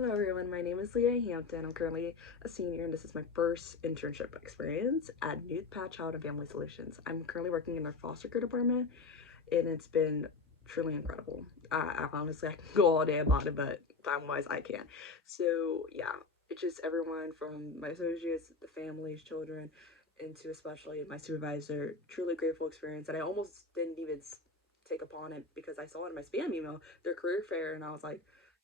Hello everyone, my name is Leah Hampton. I'm currently a senior and this is my first internship experience at Youth Patch Child and Family Solutions. I'm currently working in their foster care department and it's been truly incredible. I honestly, I can go all day about it, but time-wise I can't. So yeah, it's just everyone from my associates, the families, children, and to especially my supervisor. Truly grateful experience that I almost didn't even take upon it because I saw it in my spam email, their career fair, and I was like,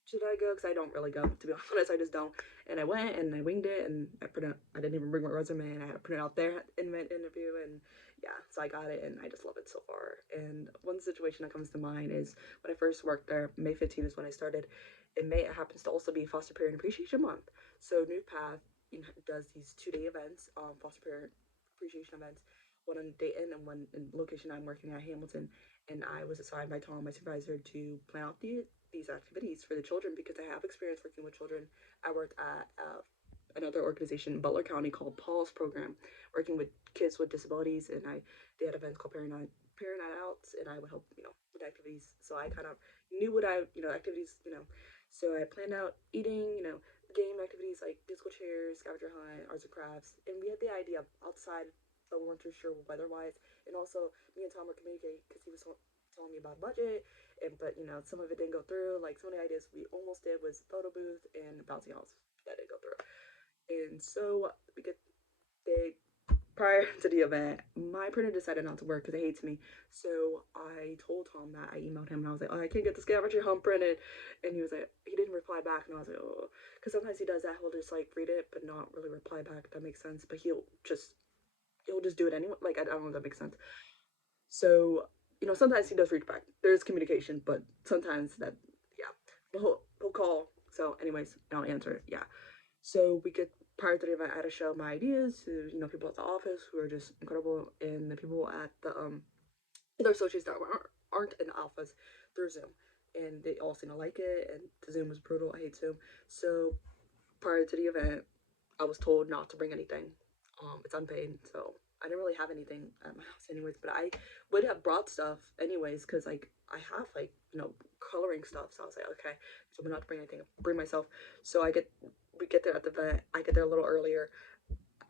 should I go? Because I don't really go, to be honest. I just don't. And I went and I winged it, and I didn't even bring my resume, and I had to print it out there in my interview, and yeah, so I got it, and I just love it so far. And one situation that comes to mind is when I first worked there. May 15th is when I started. In May, it happens to also be Foster Parent Appreciation Month. So New Path, does these 2-day events, foster parent appreciation events, one in Dayton and one in location I'm working at, Hamilton. And I was assigned by Tom, my supervisor, to plan out these activities for the children because I have experience working with children. I worked at another organization in Butler County called Paul's Program, working with kids with disabilities, and they had events called Parent Night Outs, and I would help with activities. So I kind of knew what activities. So I planned out eating game activities like musical chairs, scavenger hunt, arts and crafts, and we had the idea of outside, but we weren't too sure weather wise. And also, me and Tom were communicating because he was telling me about budget, and but some of it didn't go through. Like some of the ideas we almost did was photo booth and bouncy house that didn't go through. And so we get they prior to the event, my printer decided not to work because it hates me. So I told Tom that. I emailed him and I was like, oh, I can't get the scavenger hunt printed. And he was like, he didn't reply back. And I was like, oh, because sometimes he does that. He'll just like read it, but not really reply back, if that makes sense. But he'll just do it anyway. Like, I don't know if that makes sense. So, sometimes he does reach back. There's communication, but sometimes that, yeah, but he'll call. So, anyways, I'll answer. Yeah. So we get prior to the event, I had to show my ideas to people at the office who are just incredible, and the people at the other associates that aren't in the office through Zoom, and they all seem to like it. And the Zoom was brutal. I hate Zoom. So prior to the event, I was told not to bring anything. It's unpaid, so I didn't really have anything at my house anyways. But I would have brought stuff anyways, because like I have like coloring stuff. So I was like, okay, so I'm not to bring anything. Bring myself. So we get there at the event. I get there a little earlier.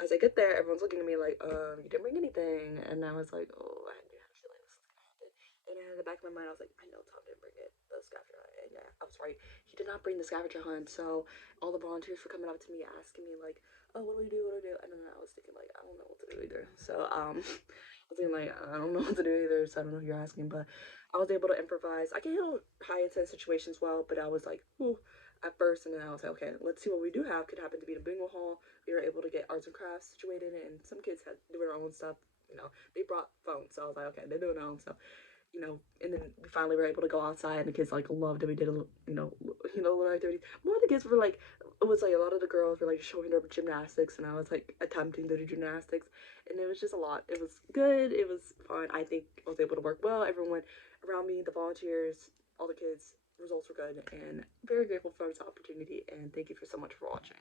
As I get there, everyone's looking at me like, you didn't bring anything, and I was like, oh, I knew had a feeling this was gonna happen. And in the back of my mind, I was like, I know Tom didn't bring it, the scavenger hunt. And yeah, I was right. He did not bring the scavenger hunt. So all the volunteers were coming up to me asking me like, oh, what do we do? What do we do? And then I was thinking like, I don't know what to do either. So I was thinking like, I don't know what to do either. So I don't know who you're asking, but I was able to improvise. I can handle high intense situations well, but I was like, ooh, at first, and then I was like, okay, let's see what we do have. Could happen to be the bingo hall. We were able to get arts and crafts situated, and some kids had doing their own stuff. They brought phones, so I was like, okay, they're doing their own stuff. And then we finally were able to go outside, and the kids like loved it. We did little activities. More of the kids were like, it was like a lot of the girls were like showing their gymnastics, and I was like attempting to do gymnastics, and it was just a lot. It was good. It was fun. I think I was able to work well. Everyone around me, the volunteers, all the kids, results were good, and very grateful for this opportunity. And thank you for so much for watching.